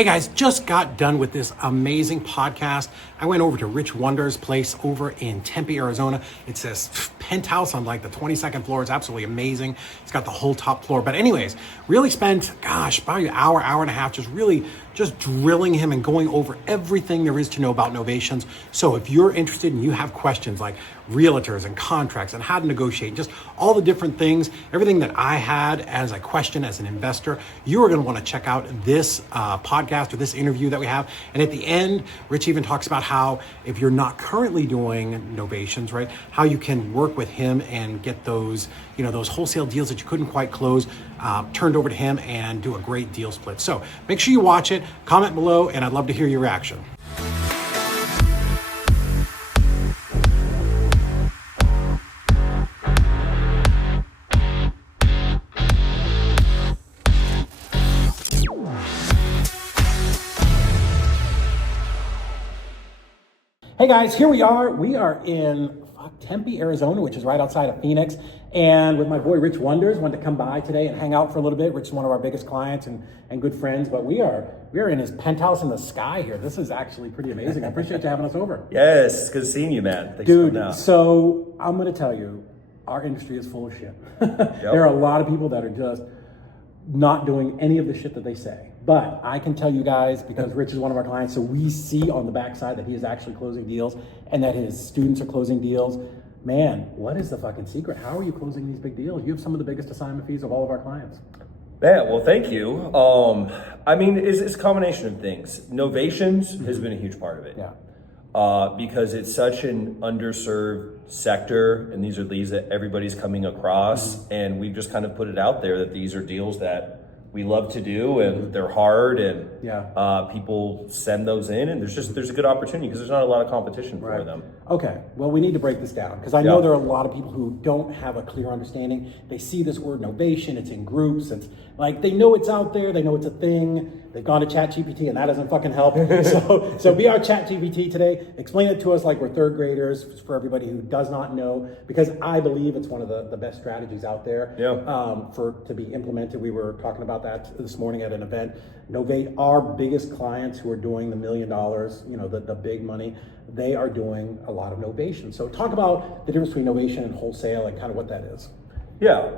Hey guys, just got done with this amazing podcast. I went over to Rich Wonder's place over in Tempe, Arizona. It's this penthouse on like the 22nd floor. It's absolutely amazing. It's got the whole top floor. But anyways, really spent, about an hour and a half just drilling him and going over everything there is to know about Novations. So if you're interested and you have questions like realtors and contracts and how to negotiate, just all the different things, everything that I had as a question as an investor, you are going to want to check out this podcast or this interview that we have. And at the end, Rich even talks about how if you're not currently doing Novations, right, how you can work with him and get those, those wholesale deals that you couldn't quite close, turned over to him and do a great deal split. So make sure you watch it, comment below, and I'd love to hear your reaction. Hey guys, here we are. We are in Tempe, Arizona, which is right outside of Phoenix. And with my boy Rich Wonders, wanted to come by today and hang out for a little bit. Rich is one of our biggest clients and good friends, but we are in his penthouse in the sky here. This is actually pretty amazing. I appreciate you having us over. Yes, good seeing you, man. Thanks Dude, for coming out. So I'm going to tell you, our industry is full of shit. Yep. There are a lot of people that are just not doing any of the shit that they say. But I can tell you guys, because Rich is one of our clients, so we see on the backside that he is actually closing deals and that his students are closing deals. Man, what is the fucking secret? How are you closing these big deals? You have some of the biggest assignment fees of all of our clients. Yeah, well, thank you. It's a combination of things. Novations has been a huge part of it. Yeah. Because it's such an underserved sector, and these are leads that everybody's coming across, and we've just kind of put it out there that these are deals that we love to do, and they're hard, and people send those in, and there's a good opportunity because there's not a lot of competition for them. Okay, well, we need to break this down because I know there are a lot of people who don't have a clear understanding. They see this word Novation, it's in groups, it's like they know it's out there, they know it's a thing. They've gone to ChatGPT and that doesn't fucking help. So be our ChatGPT today. Explain it to us like we're third graders for everybody who does not know, because I believe it's one of the best strategies out there to be implemented. We were talking about that this morning at an event. Novate, our biggest clients who are doing the $1 million, the big money, they are doing a lot of Novation. So talk about the difference between Novation and wholesale and kind of what that is. Yeah.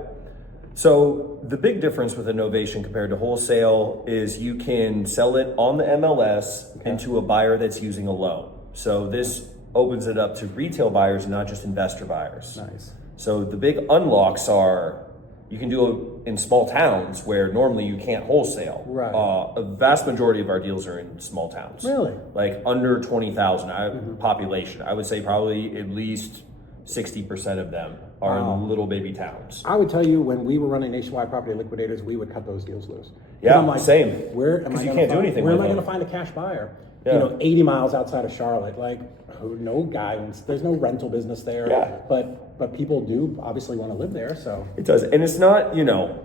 So the big difference with a Novation compared to wholesale is you can sell it on the MLS into a buyer that's using a loan. So this opens it up to retail buyers, not just investor buyers. Nice. So the big unlocks are you can do it in small towns where normally you can't wholesale. Right. A vast majority of our deals are in small towns. Really? Like under 20,000 population. I would say probably at least 60% of them are in little baby towns. I would tell you, when we were running Nationwide Property Liquidators, we would cut those deals loose. Yeah, I'm like, same. Where am I you can't do anything Where with am I them. going to find a cash buyer? Yeah. 80 miles outside of Charlotte, like no guidance. There's no rental business there. Yeah. But people do obviously want to live there. So it does, and it's not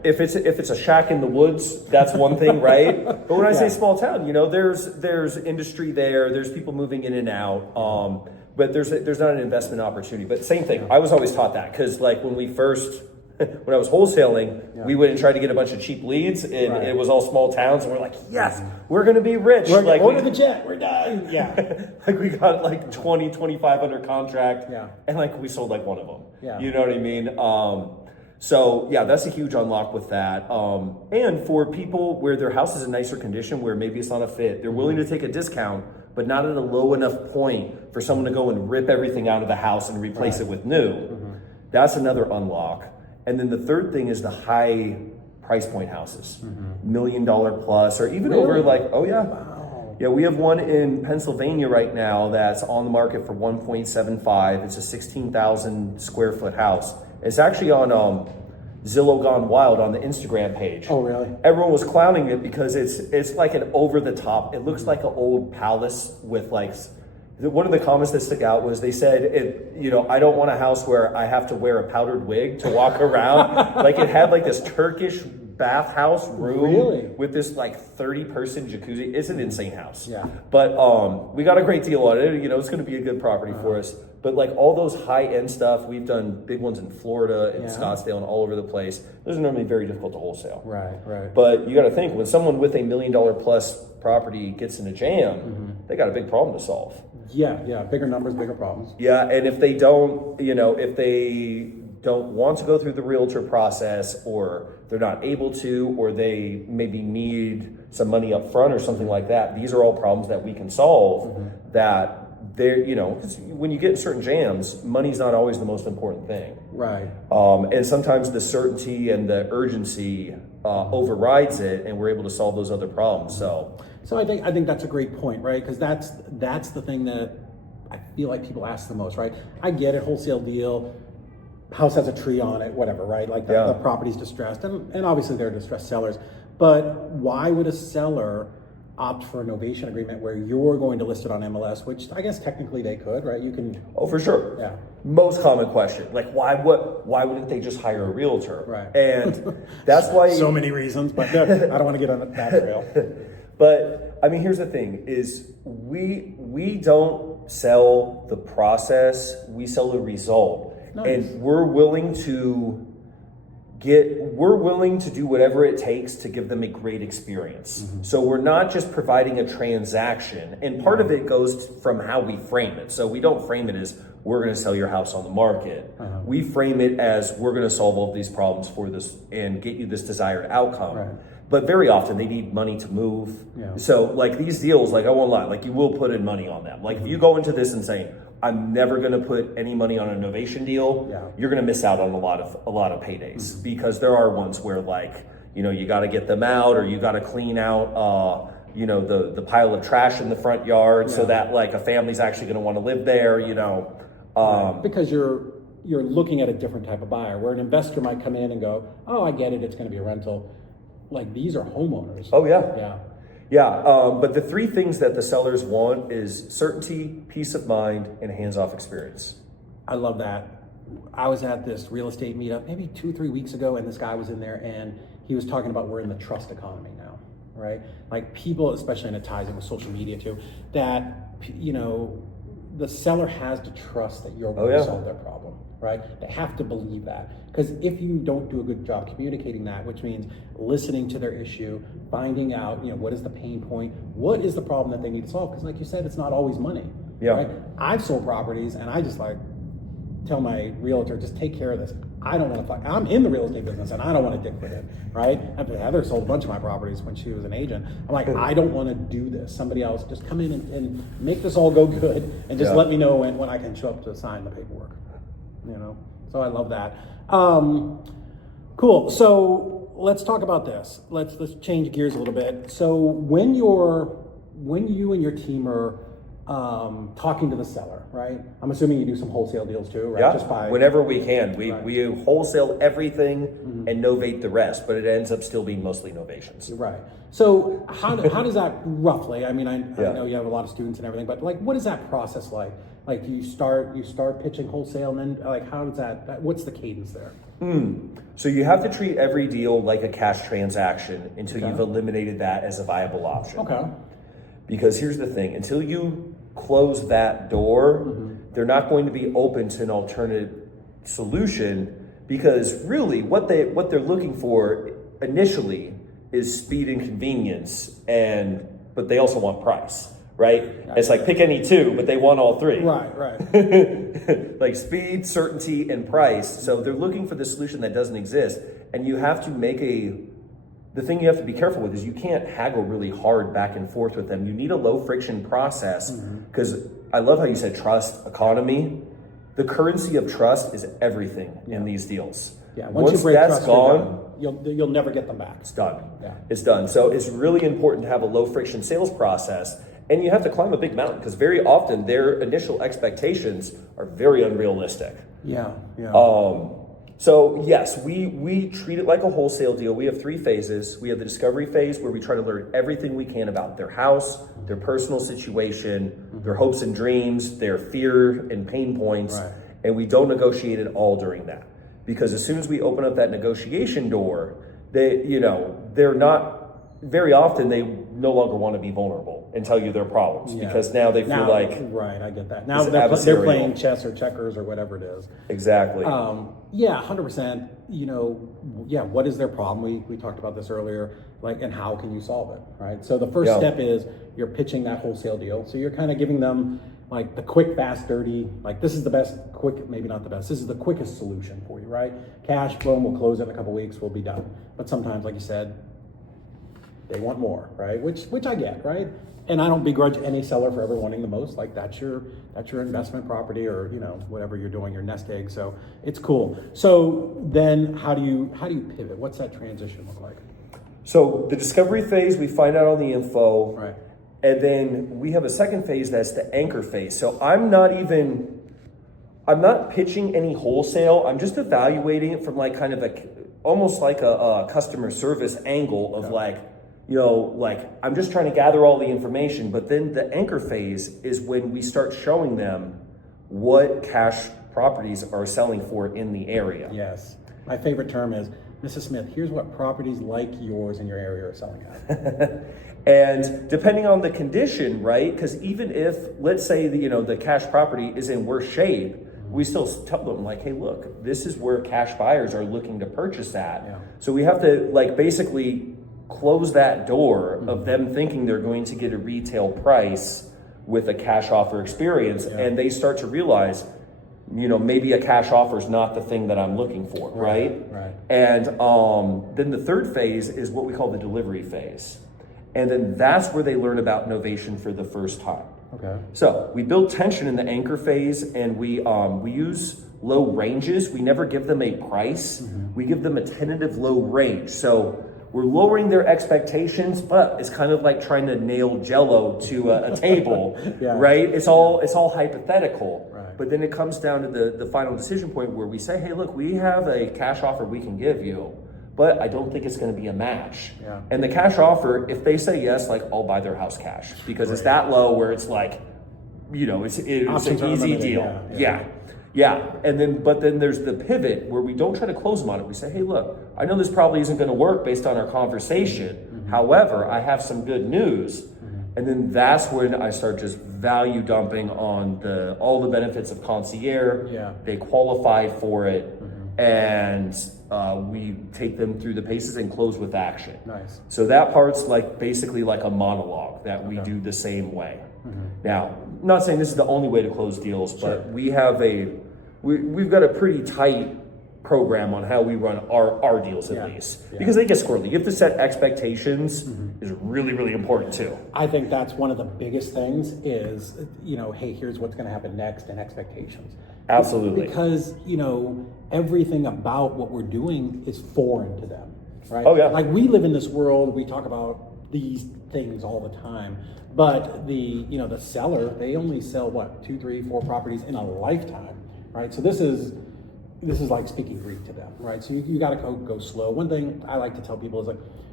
if it's a shack in the woods, that's one thing, right? But when I say small town, there's industry there. There's people moving in and out. But there's not an investment opportunity. But same thing. I was always taught that because like when I was wholesaling, we went and tried to get a bunch of cheap leads, and it was all small towns, and we're like, yes, we're going to be rich. We're like, order the jet, we're done. Yeah. Like we got like 25 under contract, and like we sold like one of them. Yeah. You know what I mean? So yeah, that's a huge unlock with that. And for people where their house is in nicer condition, where maybe it's not a fit, they're willing to take a discount, but not at a low enough point for someone to go and rip everything out of the house and replace it with new. That's another unlock. And then the third thing is the high price point houses, $1 million plus, or even over like, yeah, we have one in Pennsylvania right now that's on the market for 1.75. It's a 16,000 square foot house. It's actually on Zillow Gone Wild on the Instagram page. Oh, really? Everyone was clowning it because it's like an over the top. It looks like an old palace with like. One of the comments that stuck out was they said, I don't want a house where I have to wear a powdered wig to walk around. Like it had like this Turkish bathhouse room Really? with this like 30-person jacuzzi. It's an insane house. Yeah. But we got a great deal on it. You know, it's going to be a good property for us. But like all those high-end stuff, we've done big ones in Florida and Scottsdale and all over the place. Those are normally very difficult to wholesale. Right. But you got to think, when someone with $1 million plus property gets in a jam, they got a big problem to solve. Yeah. Bigger numbers, bigger problems. Yeah, and if they don't, you know, if they don't want to go through the realtor process, or they're not able to, or they maybe need some money up front or something like that, these are all problems that we can solve that they're, you know, 'cause when you get in certain jams, money's not always the most important thing. Right. And sometimes the certainty and the urgency overrides it, and we're able to solve those other problems. So I think that's a great point, right? Because that's the thing that I feel like people ask the most, right? I get it, wholesale deal, house has a tree on it, whatever, right? Like the property's distressed, and obviously they're distressed sellers. But why would a seller opt for a novation agreement where you're going to list it on MLS, which I guess technically they could, right? You can. Oh, for sure. Yeah. Most common question, like why wouldn't they just hire a realtor? Right. And that's why. So many reasons, but I don't want to get on that trail. But I mean, here's the thing: is we don't sell the process; we sell the result, and we're willing to do whatever it takes to give them a great experience. So we're not just providing a transaction, and part of it goes from how we frame it. So we don't frame it as we're going to sell your house on the market. We frame it as we're going to solve all of these problems for this and get you this desired outcome. Right. But very often they need money to move. Yeah. So like these deals, like I won't lie, like you will put in money on them. Like if you go into this and say, I'm never going to put any money on a Novation deal, you're going to miss out on a lot of paydays, because there are ones where, like, you know, you got to get them out, or you got to clean out, you know, the pile of trash in the front yard so that like a family's actually going to want to live there, you know. Because you're looking at a different type of buyer, where an investor might come in and go, oh, I get it, it's going to be a rental. Like, these are homeowners. Oh yeah. But the three things that the sellers want is certainty, peace of mind, and hands-off experience. I love that. I was at this real estate meetup maybe 2-3 weeks ago, and this guy was in there, and he was talking about we're in the trust economy now, right? Like, people, especially, and it ties in with social media too, that, you know, the seller has to trust that you're going to solve their problem, right? They have to believe that. Because if you don't do a good job communicating that, which means listening to their issue, finding out, you know, what is the pain point, what is the problem that they need to solve? Because like you said, it's not always money. Yeah. Right? I've sold properties, and I just like tell my realtor, just take care of this. I don't want to fight. I'm in the real estate business, and I don't want to dick with it, right? Heather sold a bunch of my properties when she was an agent. I'm like, I don't want to do this. Somebody else, just come in and make this all go good, and just let me know when I can show up to sign the paperwork, you know? So I love that. Cool. So let's talk about this. Let's change gears a little bit. So when you and your team are talking to the seller, right? I'm assuming you do some wholesale deals too, right? Yeah, Just by whenever we can. We wholesale everything and novate the rest, but it ends up still being mostly novations. Right. So how does that roughly? I mean, I know you have a lot of students and everything, but like, what is that process like? Like, you start pitching wholesale, and then like, how does that? What's the cadence there? So you have to treat every deal like a cash transaction until you've eliminated that as a viable option. Okay. Because here's the thing: until you close that door, they're not going to be open to an alternative solution. Because really, what they're looking for initially is speed and convenience, but they also want price. Right? It's like pick any two, but they want all three. Right. Like speed, certainty, and price. So they're looking for the solution that doesn't exist. And you have to the thing you have to be careful with is you can't haggle really hard back and forth with them. You need a low friction process, because I love how you said trust economy. The currency of trust is everything in these deals. Yeah. Once you break that's trust, gone, you'll never get them back. it's done. Yeah. It's done. So it's really important to have a low friction sales process. And you have to climb a big mountain, because very often their initial expectations are very unrealistic. Yeah. So yes, we treat it like a wholesale deal. We have 3 phases. We have the discovery phase, where we try to learn everything we can about their house, their personal situation, their hopes and dreams, their fear and pain points. Right. And we don't negotiate at all during that. Because as soon as we open up that negotiation door, they're not, very often they no longer want to be vulnerable and tell you their problems because now they feel like, right, I get that. Now they're playing chess or checkers or whatever it is. Exactly. 100%. What is their problem? We talked about this earlier, and how can you solve it, right? So the first step is you're pitching that wholesale deal. So you're kind of giving them the quick, fast, dirty, this is the best, maybe not the best, this is the quickest solution for you, right? Cash, boom, we'll close it in a couple weeks, we'll be done. But sometimes, like you said, they want more, right? Which I get, right? And I don't begrudge any seller for ever wanting the most. That's your investment property, or whatever you're doing, your nest egg. So it's cool. So then how do you pivot? What's that transition look like? So the discovery phase, we find out all the info. Right. And then we have a second phase, that's the anchor phase. So I'm not pitching any wholesale. I'm just evaluating it from kind of almost like a customer service angle of I'm just trying to gather all the information. But then the anchor phase is when we start showing them what cash properties are selling for in the area. Yes. My favorite term is, Mrs. Smith, here's what properties like yours in your area are selling at. And depending on the condition, right? Because even if, let's say, the cash property is in worse shape, we still tell them hey, look, this is where cash buyers are looking to purchase at. Yeah. So we have to basically close that door of them thinking they're going to get a retail price with a cash offer experience. Yeah. And they start to realize, maybe a cash offer is not the thing that I'm looking for, right? Right. And then the third phase is what we call the delivery phase. And then that's where they learn about Novation for the first time. Okay. So we build tension in the anchor phase, and we use low ranges. We never give them a price. Mm-hmm. We give them a tentative low range. So we're lowering their expectations, but it's kind of like trying to nail Jell-O to a table, right? It's all hypothetical. Right. But then it comes down to the final decision point where we say, hey, look, we have a cash offer we can give you, but I don't think it's going to be a match. Yeah. And the cash offer, if they say yes, I'll buy their house cash, because it's that low where it's it's an easy deal. Yeah. But then there's the pivot where we don't try to close them on it. We say, hey, look, I know this probably isn't going to work based on our conversation. Mm-hmm. However, I have some good news. Mm-hmm. And then that's when I start just value dumping on all the benefits of concierge. Yeah. They qualify for it. Mm-hmm. And we take them through the paces and close with action. Nice. So that part's basically like a monologue that we do the same way. Mm-hmm. Now, I'm not saying this is the only way to close deals, but we have we've got a pretty tight program on how we run our deals at least, because they get squirrely. You have to set expectations is really, really important too. I think that's one of the biggest things is, hey, here's what's going to happen next, and expectations. Absolutely. Because, everything about what we're doing is foreign to them, right? Oh yeah. We live in this world, we talk about these things all the time, but the seller, they only sell 2, 3, 4 properties in a lifetime, right? So this is like speaking Greek to them, right? So you got to go slow. One thing I like to tell people is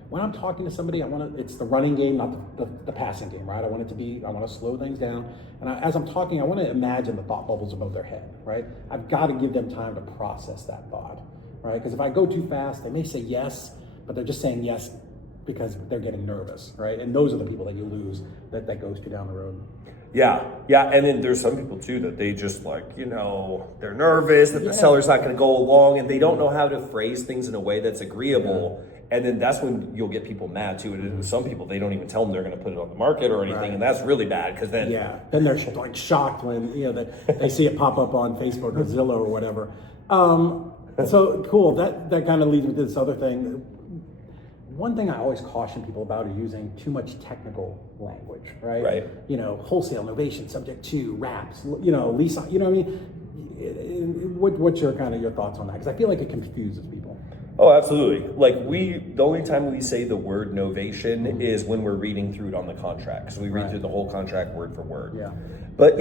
when I'm talking to somebody, it's the running game, not the passing game, right? I want to slow things down. And as I'm talking, I want to imagine the thought bubbles above their head, right? I've got to give them time to process that thought, right? Because if I go too fast, they may say yes, but they're just saying yes because they're getting nervous, right? And those are the people that you lose, that goes you down the road. Yeah. And then there's some people too that they just they're nervous that the seller's not going to go along, and they don't know how to phrase things in a way that's agreeable. Yeah. And then that's when you'll get people mad too. And some people, they don't even tell them they're going to put it on the market or anything, and that's really bad because then then they're shocked when they see it pop up on Facebook or Zillow or whatever. So cool. That kind of leads me to this other thing. One thing I always caution people about is using too much technical language, right? Right. Wholesale, novation, subject to, wraps, lease, what I mean? What's your thoughts on that? Because I feel like it confuses people. Oh, absolutely. The only time we say the word novation is when we're reading through it on the contract, because we read through the whole contract word for word. Yeah. But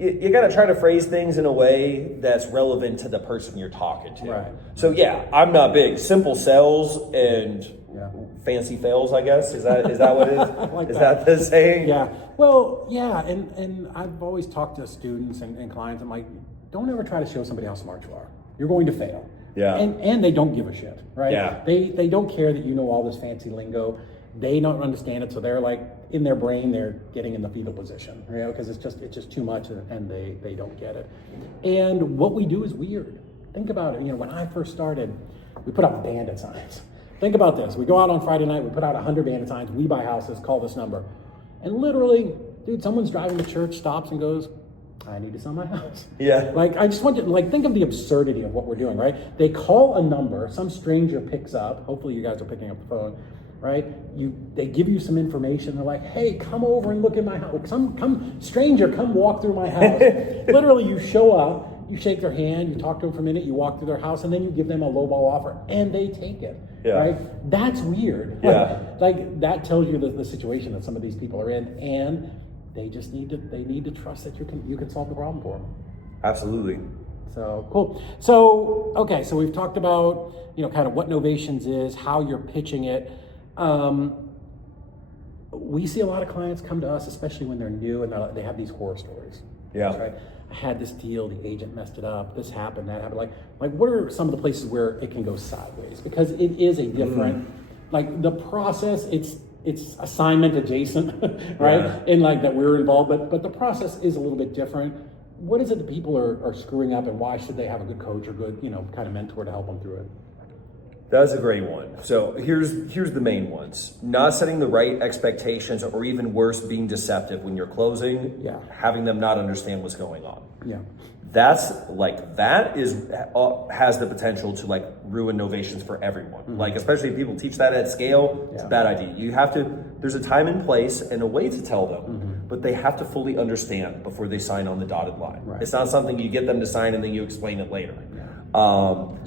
you got to try to phrase things in a way that's relevant to the person you're talking to. Right. So I'm not big. Simple sales and fancy fails, I guess. Is that what it is? Like is that the saying? Yeah. Well, and I've always talked to students and clients. I'm like, don't ever try to show somebody how smart you are. You're going to fail, Yeah. And they don't give a shit, right? Yeah. They don't care that you know all this fancy lingo. They don't understand it, so they're like, in their brain, they're getting in the fetal position, you know, because it's just too much, and they don't get it. And what we do is weird. Think about it. You know, when I first started, we put out bandit signs. Think about this. We go out on Friday night, we put out 100 bandit signs. We buy houses. Call this number. And literally, dude, someone's driving to church, stops and goes, I need to sell my house. Yeah. Like, I just want you to, like, think of the absurdity of what we're doing, right? They call a number, some stranger picks up. Hopefully you guys are picking up the phone, right? They give you some information. They're like, hey, come over and look at my house. Stranger, come walk through my house. Literally, you show up, you shake their hand, you talk to them for a minute, you walk through their house, and then you give them a lowball offer, and they take it. Yeah. Right? That's weird. Yeah. Like that tells you the situation that some of these people are in, and they just need to trust that you can solve the problem for them. Absolutely. So cool. So okay, so we've talked about, you know, kind of what Novations is, how you're pitching it. We see a lot of clients come to us, especially when they're new and they have these horror stories. Yeah. Right? I had this deal, the agent messed it up, this happened, that happened. Like what are some of the places where it can go sideways? Because it is a different, like the process, it's assignment adjacent, right? Yeah. And like that we're involved, but the process is a little bit different. What is it that people are screwing up, and why should they have a good coach or good, you know, kind of mentor to help them through it? That's a great one. So here's the main ones. Not setting the right expectations, or even worse, being deceptive when you're closing. Yeah. Having them not understand what's going on. Yeah. That has the potential to like ruin Novations for everyone. Mm-hmm. Like, especially if people teach that at scale, it's a bad idea. You have to, there's a time and place and a way to tell them, but they have to fully understand before they sign on the dotted line. Right. It's not something you get them to sign and then you explain it later.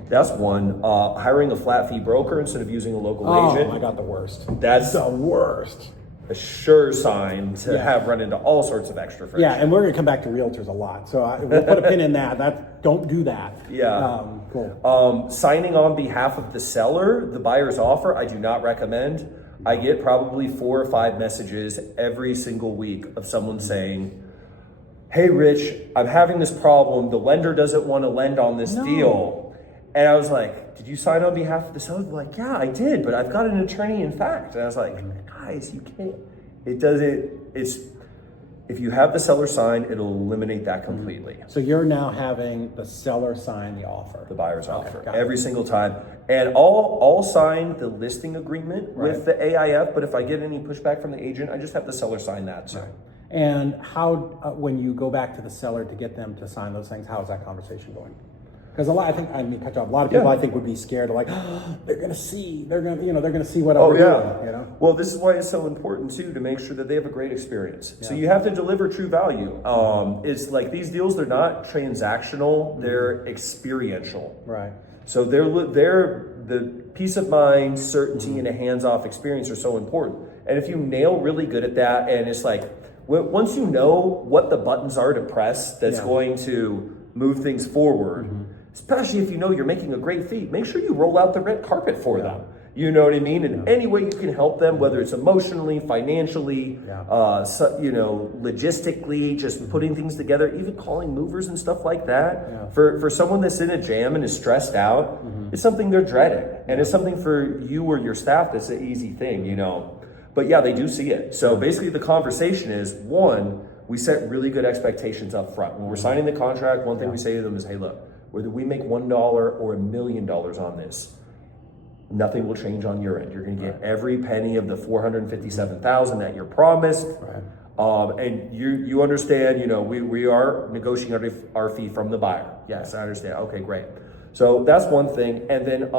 That's one. Hiring a flat fee broker instead of using a local agent. Oh my God, the worst. That's the worst. a sure sign to have run into all sorts of extra friction. Yeah, and we're going to come back to realtors a lot. So we'll put a pin in that. Don't do that. Yeah. Cool. Signing on behalf of the seller, the buyer's offer, I do not recommend. I get probably 4 or 5 messages every single week of someone saying, hey, Rich, I'm having this problem. The lender doesn't want to lend on this deal. And I was like, did you sign on behalf of the seller? They're like, yeah, I did, but I've got an attorney in fact. And I was like, guys, you can't. It doesn't. It's, if you have the seller sign, it'll eliminate that completely. So you're now having the seller sign the offer. The buyer's offer got it. every single time. And I'll sign the listing agreement with the AIF, but if I get any pushback from the agent, I just have the seller sign that too. Right. And how, when you go back to the seller to get them to sign those things, how is that conversation going? Because a lot of people I think would be scared of like, oh, they're going to see what I'm doing. You know? Well, this is why it's so important too, to make sure that they have a great experience. So you have to deliver true value. It's like these deals, they're not transactional, they're experiential. Right. So they're the peace of mind, certainty, and a hands-off experience are so important. And if you nail really good at that, and it's like, once you know what the buttons are to press that's going to move things forward, especially if you know you're making a great fee, make sure you roll out the red carpet for them. You know what I mean? And any way you can help them, whether it's emotionally, financially, logistically, just putting things together, even calling movers and stuff like that. Yeah. For someone that's in a jam and is stressed out, it's something they're dreading. And it's something for you or your staff that's an easy thing, you know. But yeah, they do see it. So basically the conversation is, one, we set really good expectations up front. When we're signing the contract, one thing we say to them is, hey, look, whether we make $1 or $1 million on this, nothing will change on your end. You're going to get every penny of the $457,000 that you're promised. Right. And you understand, you know, we are negotiating our fee from the buyer. Yes, I understand. Okay, great. So that's one thing. And then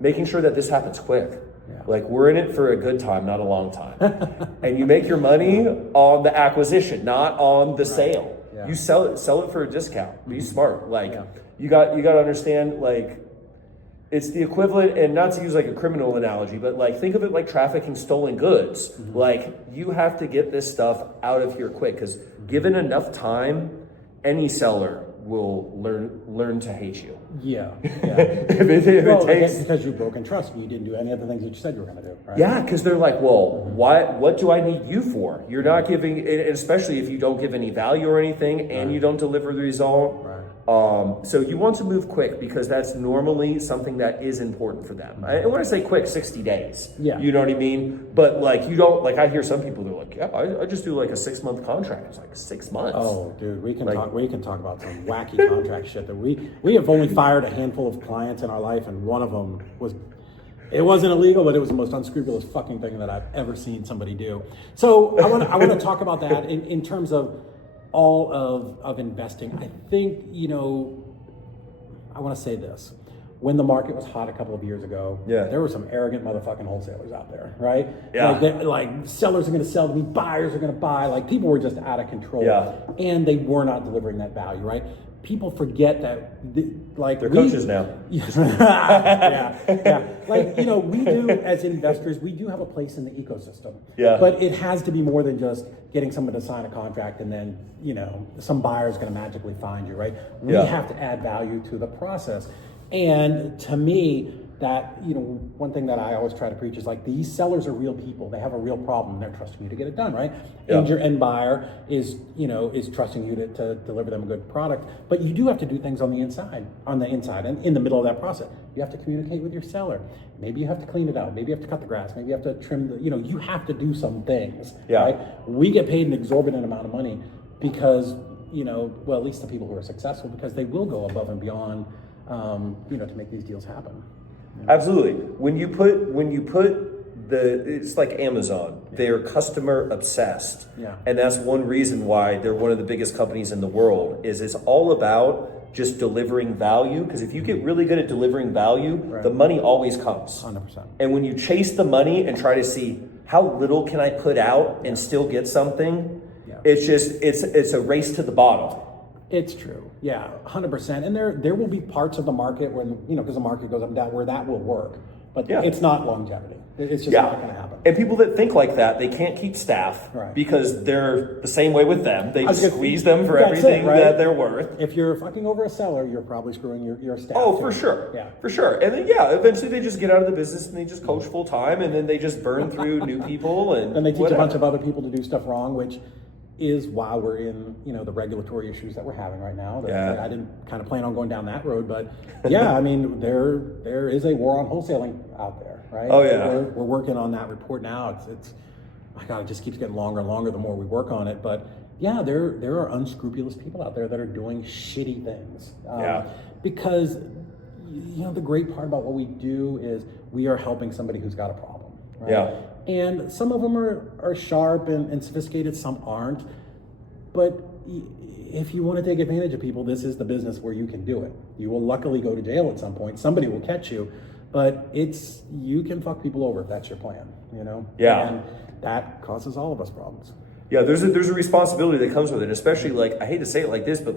making sure that this happens quick. Yeah. Like, we're in it for a good time, not a long time. And you make your money on the acquisition, not on the sale. Yeah. You sell it for a discount. Be smart. Like, you got to understand, like, it's the equivalent, and not to use like a criminal analogy, but like, think of it like trafficking stolen goods. Like, you have to get this stuff out of here quick, because given enough time, any seller will learn to hate you. Yeah. if it takes, because you've broken trust, you didn't do any of the things that you said you were going to do. Right? Yeah, because they're like, well, what do I need you for? You're not giving, and especially if you don't give any value or anything, and you don't deliver the result. Right. So you want to move quick because that's normally something that is important for them. And when I say quick, 60 days. Yeah. You know what I mean? But like you don't like I hear some people they're like, yeah, I just do like a 6-month contract. It's like 6 months. Oh, dude, we can talk about some wacky contract shit that we have only fired a handful of clients in our life, and one of them it wasn't illegal, but it was the most unscrupulous fucking thing that I've ever seen somebody do. So I want to talk about that in terms of all of investing. I think, I want to say this. When the market was hot a couple of years ago, there were some arrogant motherfucking wholesalers out there, right? Yeah. Like sellers are going to sell to me, buyers are going to buy. Like people were just out of control, and they were not delivering that value, right? People forget that, they're coaches now. yeah. Like, we do as investors, we do have a place in the ecosystem. Yeah. But it has to be more than just getting someone to sign a contract and then, some buyer is going to magically find you, right? We have to add value to the process. And to me, that, one thing that I always try to preach is like, these sellers are real people. They have a real problem. They're trusting you to get it done, right? Yeah. And your end buyer is trusting you to deliver them a good product. But you do have to do things on the inside and in the middle of that process. You have to communicate with your seller. Maybe you have to clean it out. Maybe you have to cut the grass. Maybe you have to trim you have to do some things, right? We get paid an exorbitant amount of money because, at least the people who are successful, because they will go above and beyond, to make these deals happen. Absolutely. When you put it's like Amazon. They're customer obsessed. Yeah. And that's one reason why they're one of the biggest companies in the world is it's all about just delivering value. Because if you get really good at delivering value, the money always comes. 100%. And when you chase the money and try to see how little can I put out and still get something, it's a race to the bottom. It's true. Yeah, 100%. And there will be parts of the market when, because the market goes up and down, where that will work. But it's not longevity. It's just not going to happen. And people that think like that, they can't keep staff because they're the same way with them. They squeeze them for everything that they're worth. If you're fucking over a seller, you're probably screwing your staff. Oh, for sure. Yeah. For sure. And then, eventually they just get out of the business and they just coach full time and then they just burn through new people. And then they teach a bunch of other people to do stuff wrong, which is why we're in, the regulatory issues that we're having right now. I didn't kind of plan on going down that road, but I mean, there is a war on wholesaling out there, right? Oh yeah. We're working on that report now. It's my God, it just keeps getting longer and longer the more we work on it. But there are unscrupulous people out there that are doing shitty things. Because, the great part about what we do is we are helping somebody who's got a problem, right? Yeah. And some of them are sharp and sophisticated, some aren't. But if you want to take advantage of people, this is the business where you can do it. You will luckily go to jail at some point. Somebody will catch you. But you can fuck people over if that's your plan, Yeah. And that causes all of us problems. Yeah, there's a responsibility that comes with it, especially I hate to say it like this, but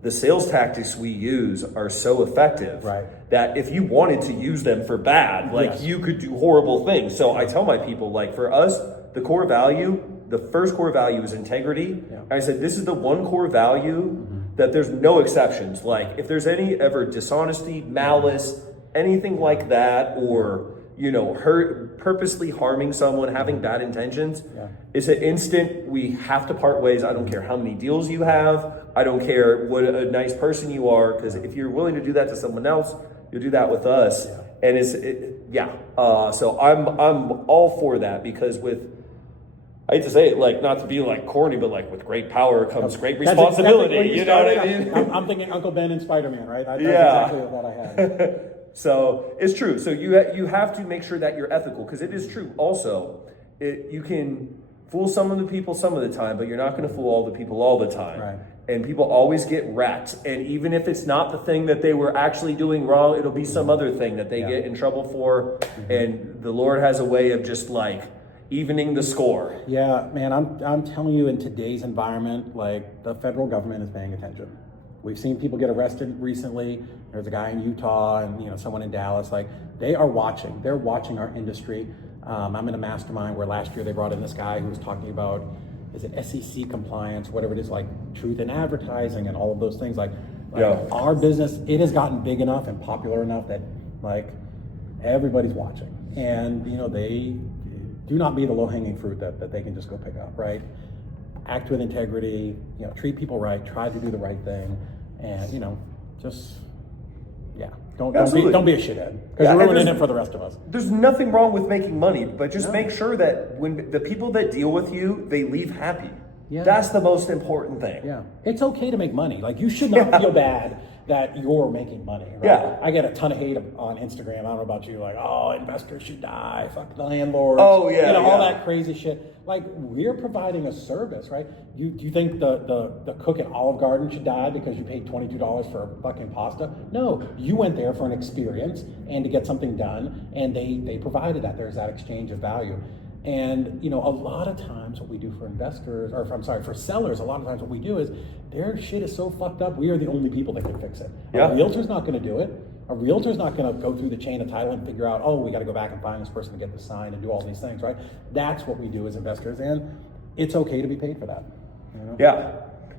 the sales tactics we use are so effective that if you wanted to use them for bad, you could do horrible things. So I tell my people, for us, the first core value is integrity. Yeah. I said, this is the one core value that there's no exceptions. If there's any ever dishonesty, malice, anything like that, or purposely harming someone, having bad intentions, it's an instant, we have to part ways. I don't care how many deals you have. I don't care what a nice person you are, because if you're willing to do that to someone else, you'll do that with us. Yeah. And so I'm all for that, because I hate to say it, not to be corny, but with great power comes great responsibility. You know what I mean? I'm thinking Uncle Ben and Spider-Man, right? That's exactly what I had. So it's true. So you have to make sure that you're ethical, because it is true. Also, you can fool some of the people some of the time, but you're not going to fool all the people all the time. Right. And people always get wrecked. And even if it's not the thing that they were actually doing wrong, it'll be some other thing that they get in trouble for. And the Lord has a way of just evening the score. Yeah, man, I'm telling you, in today's environment, the federal government is paying attention. We've seen people get arrested recently. There's a guy in Utah and someone in Dallas. They are watching. They're watching our industry. I'm in a mastermind where last year they brought in this guy who was talking about, is it SEC compliance, whatever it is, truth in advertising and all of those things. Our business, it has gotten big enough and popular enough that everybody's watching. And they do not be the low-hanging fruit that they can just go pick up, right? Act with integrity, treat people right, try to do the right thing. And, just, yeah, don't be a shithead, because Yeah, you're and ruining it for the rest of us. There's nothing wrong with making money, but just make sure that when the people that deal with you, they leave happy. Yeah. That's the most important thing. Yeah, it's okay to make money. Like, you should not feel bad that you're making money. Right? Yeah. I get a ton of hate on Instagram. I don't know about you. Like, oh, investors should die. Fuck the landlords. Oh, yeah, all that crazy shit. Like, we're providing a service, right? Do you think the cook at Olive Garden should die because you paid $22 for fucking pasta? No, you went there for an experience and to get something done, and they provided that. There's that exchange of value. And, a lot of times what we do for investors, or for sellers, a lot of times what we do is their shit is so fucked up, we are the only people that can fix it. Yeah. A realtor's not going to do it. A realtor's not going to go through the chain of title and figure out, oh, we got to go back and find this person to get the sign and do all these things, right? That's what we do as investors, and it's okay to be paid for that. Yeah.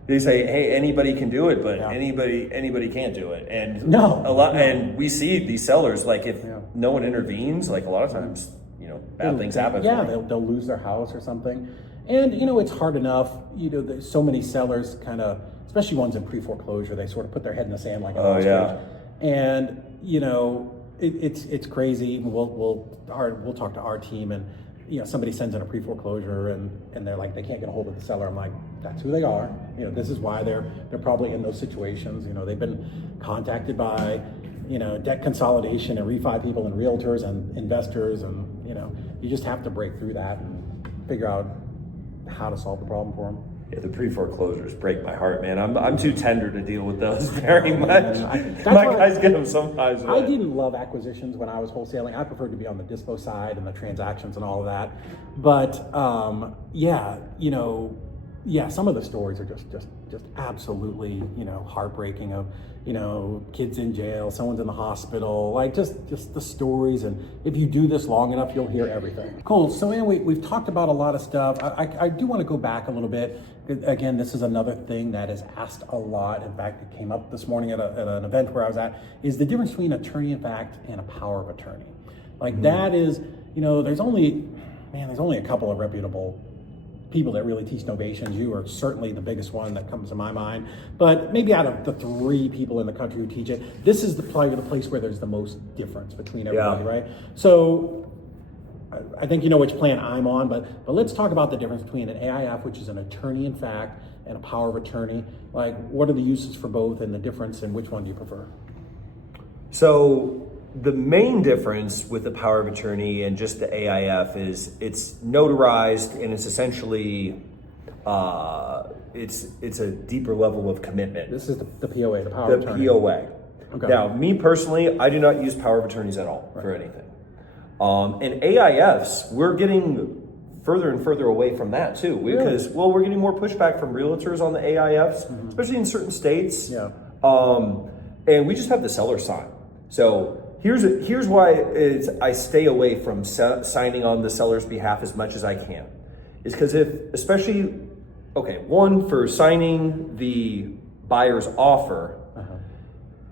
They say, hey, anybody can do it, but anybody can't do it. And and we see these sellers, like, if no one intervenes, like, a lot of times, bad things happen. Yeah, they'll lose their house or something. And, it's hard enough. There's so many sellers kind of, especially ones in pre-foreclosure, they sort of put their head in the sand like an ostrich. And, it's crazy. We'll talk to our team, and, somebody sends in a pre-foreclosure and they're like, they can't get a hold of the seller. I'm like, that's who they are. This is why they're probably in those situations. They've been contacted by, debt consolidation and refi people and realtors and investors, and, you just have to break through that and figure out how to solve the problem for them. Yeah, the pre-foreclosures break my heart, man. I'm too tender to deal with those very much. My guys get them sometimes. I didn't love acquisitions when I was wholesaling. I preferred to be on the dispo side and the transactions and all of that. But some of the stories are just absolutely, heartbreaking, of, kids in jail, someone's in the hospital, like just the stories. And if you do this long enough, you'll hear everything. Cool. So anyway, we've talked about a lot of stuff. I do want to go back a little bit. Again, this is another thing that is asked a lot. In fact, it came up this morning at an event where I was at, is the difference between attorney in fact and a power of attorney. Like, that is, there's only a couple of reputable people that really teach Novations. You are certainly the biggest one that comes to my mind, but maybe out of the 3 people in the country who teach it, this is probably the place where there's the most difference between everybody, right? So I think you know which plan I'm on, but let's talk about the difference between an AIF, which is an attorney in fact, and a power of attorney. Like, what are the uses for both, and the difference, and which one do you prefer? So the main difference with the power of attorney and just the AIF is it's notarized, and it's essentially it's a deeper level of commitment. This is the POA, the power of attorney. The POA. Okay. Now, me personally, I do not use power of attorneys at all for anything. And AIFs, we're getting further and further away from that too, because we're getting more pushback from realtors on the AIFs, especially in certain states. Yeah. And we just have the seller sign. So here's why I stay away from signing on the seller's behalf as much as I can. Is because one, for signing the buyer's offer,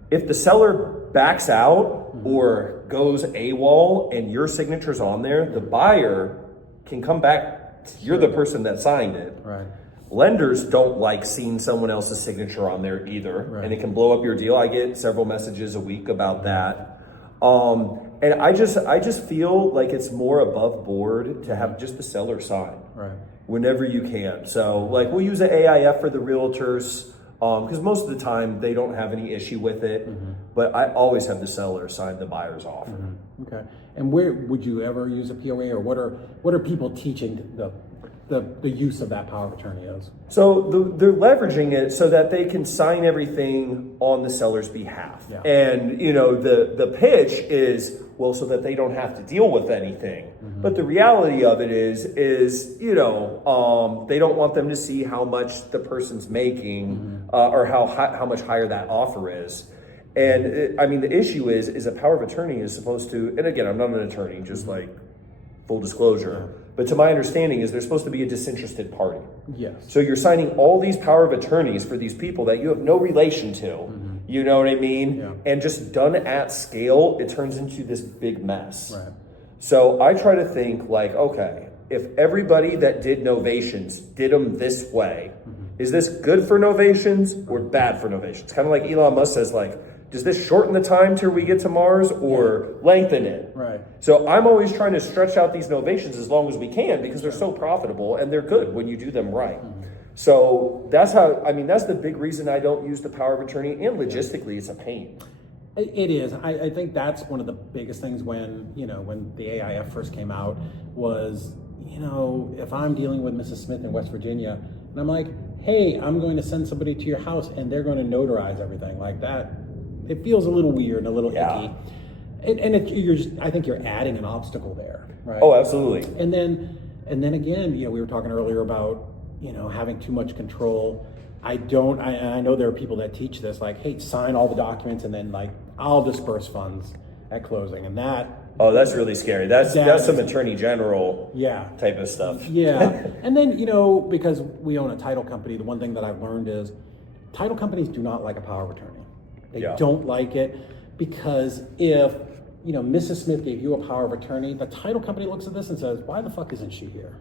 if the seller backs out or goes AWOL and your signature's on there, the buyer can come back. You're the person that signed it. Right. Lenders don't like seeing someone else's signature on there either, and it can blow up your deal. I get several messages a week about that. And I just feel like it's more above board to have just the seller sign whenever you can. So, like, we'll use an AIF for the realtors, because most of the time they don't have any issue with it, but I always have the seller sign the buyer's offer. Okay. And where would you ever use a POA, or what are people teaching the use of that power of attorney is? So they're leveraging it so that they can sign everything on the seller's behalf. Yeah. And the pitch is, well, so that they don't have to deal with anything. But the reality of it is they don't want them to see how much the person's making, or how much higher that offer is. And the issue is a power of attorney is supposed to, and again, I'm not an attorney, just like full disclosure. But to my understanding is they're supposed to be a disinterested party. Yes. So you're signing all these power of attorneys for these people that you have no relation to. You know what I mean? Yeah. And just done at scale, it turns into this big mess. Right. So I try to think like, okay, if everybody that did Novations did them this way, is this good for Novations or bad for Novations? Kind of like Elon Musk says, like, does this shorten the time till we get to Mars or lengthen it? Right. So I'm always trying to stretch out these Novations as long as we can because they're so profitable and they're good when you do them right. So that's that's the big reason I don't use the power of attorney, and logistically it's a pain. It is. I think that's one of the biggest things when the AIF first came out was, if I'm dealing with Mrs. Smith in West Virginia and I'm like, hey, I'm going to send somebody to your house and they're going to notarize everything like that. It feels a little weird and a little icky. And I think you're adding an obstacle there, right? Oh, absolutely. And then again, we were talking earlier about, having too much control. I know there are people that teach this, like, hey, sign all the documents and then like I'll disperse funds at closing, and that. Oh, that's really scary. That's some attorney general type of stuff. Yeah. And then, because we own a title company, the one thing that I've learned is title companies do not like a power of attorney. They don't like it because if, Mrs. Smith gave you a power of attorney, the title company looks at this and says, why the fuck isn't she here?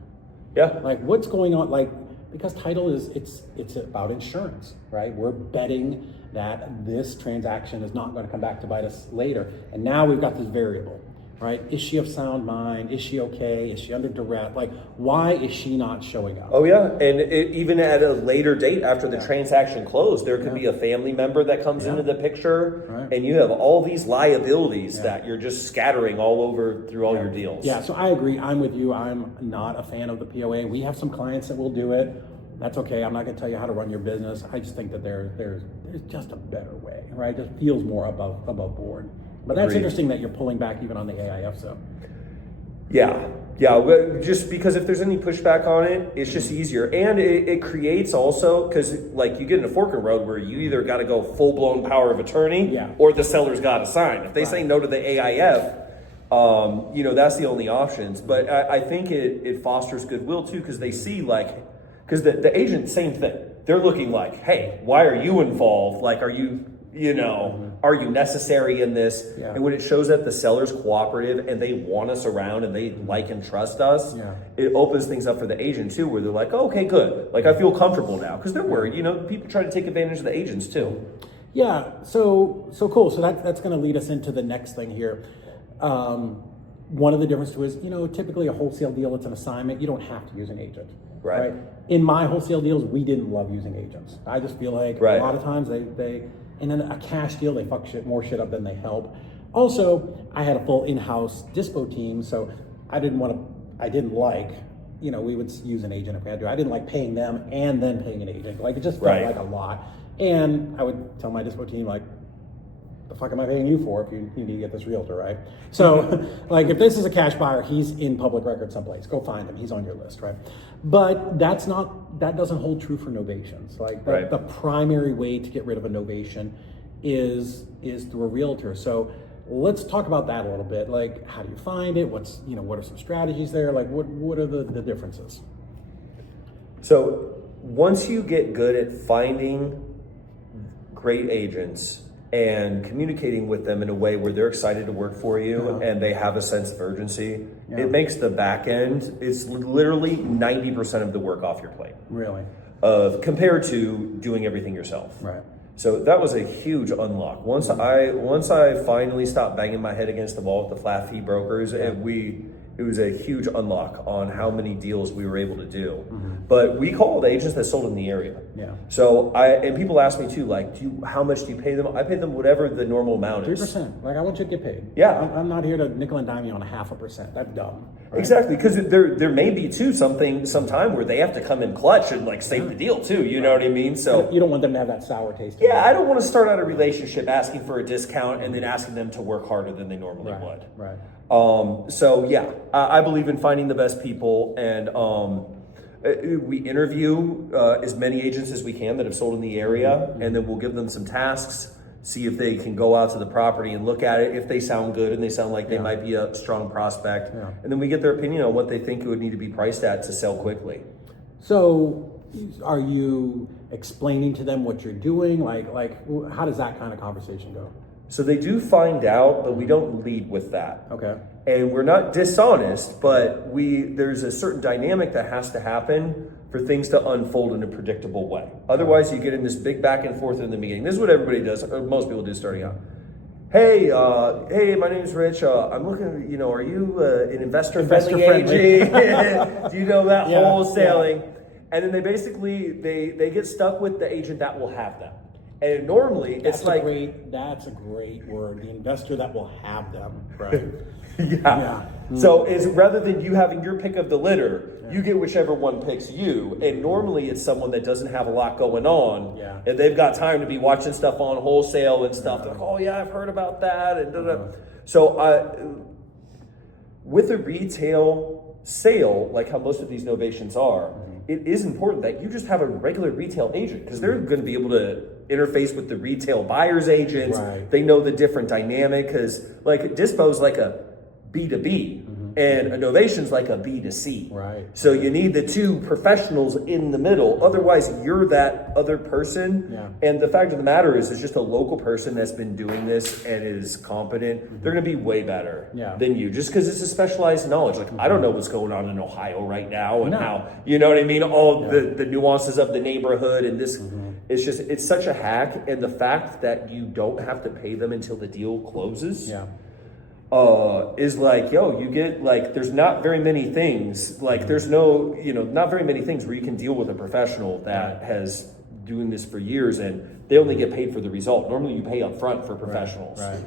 Yeah. Like, what's going on? Like, because title it's about insurance, right? We're betting that this transaction is not going to come back to bite us later. And now we've got this variable, right? Is she of sound mind? Is she okay? Is she under duress? Like, why is she not showing up? Oh yeah, and even at a later date after the transaction closed, there could be a family member that comes into the picture, and you have all these liabilities that you're just scattering all over through all your deals. Yeah, so I agree. I'm with you. I'm not a fan of the POA. We have some clients that will do it. That's okay. I'm not going to tell you how to run your business. I just think that there's just a better way, right? It just feels more above board. But that's interesting that you're pulling back even on the AIF stuff. Yeah, just because if there's any pushback on it, it's just easier. And it creates also, because like you get in a fork in the road where you either got to go full-blown power of attorney or the seller's got to sign. If they say no to the AIF, that's the only options. But I think it fosters goodwill too, because they see because the agent, same thing. They're looking like, hey, why are you involved? Like, are you necessary in this? Yeah. And when it shows that the seller's cooperative and they want us around and they like and trust us, it opens things up for the agent too, where they're like, oh, okay, good. Like, I feel comfortable now. Because they're worried, people try to take advantage of the agents too. Yeah, so cool. So that's going to lead us into the next thing here. One of the differences is, typically a wholesale deal, it's an assignment. You don't have to use an agent. Right. In my wholesale deals, we didn't love using agents. I just feel like a lot of times they and then a cash deal, they fuck more shit up than they help. Also, I had a full in-house dispo team, so we would use an agent if we had to. I didn't like paying them and then paying an agent. Like, it just felt like a lot. And I would tell my dispo team, like, the fuck am I paying you for if you need to get this realtor, right? So, like, if this is a cash buyer, he's in public record someplace. Go find him. He's on your list, right? But that doesn't hold true for novations. Like, the primary way to get rid of a novation is through a realtor. So let's talk about that a little bit. Like, how do you find it? What are some strategies there? Like, what are the differences? So once you get good at finding great agents and communicating with them in a way where they're excited to work for you and they have a sense of urgency, it makes the back end, it's literally 90% of the work off your plate. Really? Compared to doing everything yourself. Right. So that was a huge unlock. Once I finally stopped banging my head against the wall with the flat fee brokers, it was a huge unlock on how many deals we were able to do. But we called agents that sold in the area. Yeah. So and people ask me too, like, how much do you pay them? I pay them whatever the normal amount is. 3%. Like, I want you to get paid. Yeah. I'm not here to nickel and dime you on 0.5%. That's dumb. Right? Exactly, because there may be too some time where they have to come in clutch and like save the deal too. You know what I mean? So you don't want them to have that sour taste. Yeah, I don't want to start out a relationship asking for a discount and then asking them to work harder than they normally would. Right. So yeah, I believe in finding the best people, and we interview as many agents as we can that have sold in the area, and then we'll give them some tasks, see if they can go out to the property and look at it. If they sound good and they sound like they might be a strong prospect, and then we get their opinion on what they think it would need to be priced at to sell quickly. So are you explaining to them what you're doing? Like how does that kind of conversation go? So they do find out, but we don't lead with that. Okay. And we're not dishonest, but there's a certain dynamic that has to happen for things to unfold in a predictable way. Otherwise, you get in this big back and forth in the beginning. This is what everybody does, or most people do starting out. Hey, my name is Rich. I'm looking, are you an investor-friendly agent? Do you know about wholesaling? Yeah. And then they basically, they get stuck with the agent that will have them. And normally that's a great word. The investor that will have them, right? Yeah. So it's rather than you having your pick of the litter, you get whichever one picks you. And normally it's someone that doesn't have a lot going on. Yeah. And they've got time to be watching stuff on wholesale and stuff. They're like, oh yeah, I've heard about that. And So with a retail sale, like how most of these novations are, it is important that you just have a regular retail agent, because they're going to be able to interface with the retail buyer's agents. Right. They know the different dynamic, because like Dispo's like a B2B and a Novation's like a B2C. Right. So you need the two professionals in the middle. Otherwise, you're that other person. Yeah. And the fact of the matter is, it's just a local person that's been doing this and is competent. They're going to be way better than you, just because it's a specialized knowledge. Like, I don't know what's going on in Ohio right now and how, you know what I mean? All the nuances of the neighborhood and this. It's such a hack. And the fact that you don't have to pay them until the deal closes. Is like, you get like, there's not very many things, like there's not very many things where you can deal with a professional that has doing this for years and they only get paid for the result. Normally you pay up front for professionals. Right.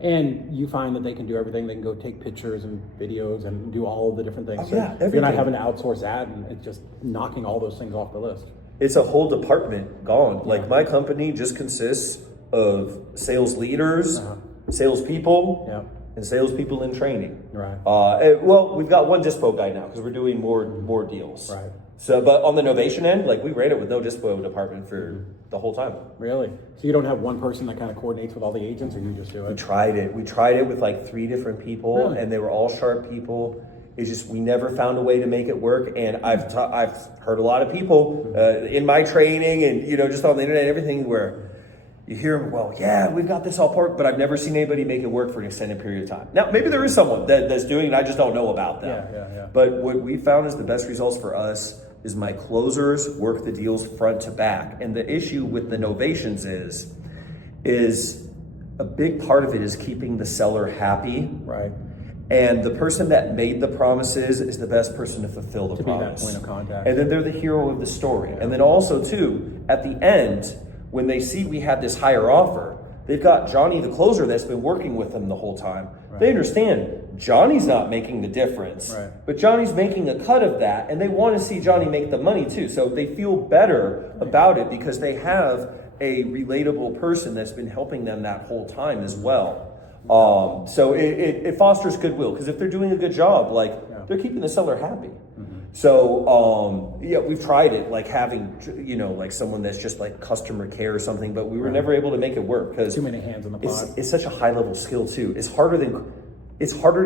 And you find that they can do everything. They can go take pictures and videos and do all of the different things. You're not having to outsource that, and it's just knocking all those things off the list. It's a whole department gone. Like my company just consists of sales leaders, salespeople, and salespeople in training. Right. Well, we've got one dispo guy now because we're doing more deals. Right. So, but on the Novation end, like we ran it with no dispo department for the whole time. Really? So you don't have one person that kind of coordinates with all the agents, or you just do it? We tried it. We tried it with like 3 different people, and they were all sharp people. It's just we never found a way to make it work. And I've heard a lot of people in my training and just on the internet and everything where you hear them, well, yeah, we've got this all part, but I've never seen anybody make it work for an extended period of time. Now, maybe there is someone that's doing it, I just don't know about them. Yeah. But what we found is the best results for us is my closers work the deals front to back. And the issue with the Novations is a big part of it is keeping the seller happy. Right. And the person that made the promises is the best person to fulfill the promise. Be that point of contact. And then they're the hero of the story. And then also, too, at the end, when they see we had this higher offer, they've got Johnny, the closer, that's been working with them the whole time. Right. They understand Johnny's not making the difference, but Johnny's making a cut of that, and they want to see Johnny make the money too. So they feel better about it because they have a relatable person that's been helping them that whole time as well. So it fosters goodwill, because if they're doing a good job, they're keeping the seller happy. So, we've tried it, like having, like someone that's just like customer care or something, but we were never able to make it work because too many hands on the pot. It's such a high level skill too. It's harder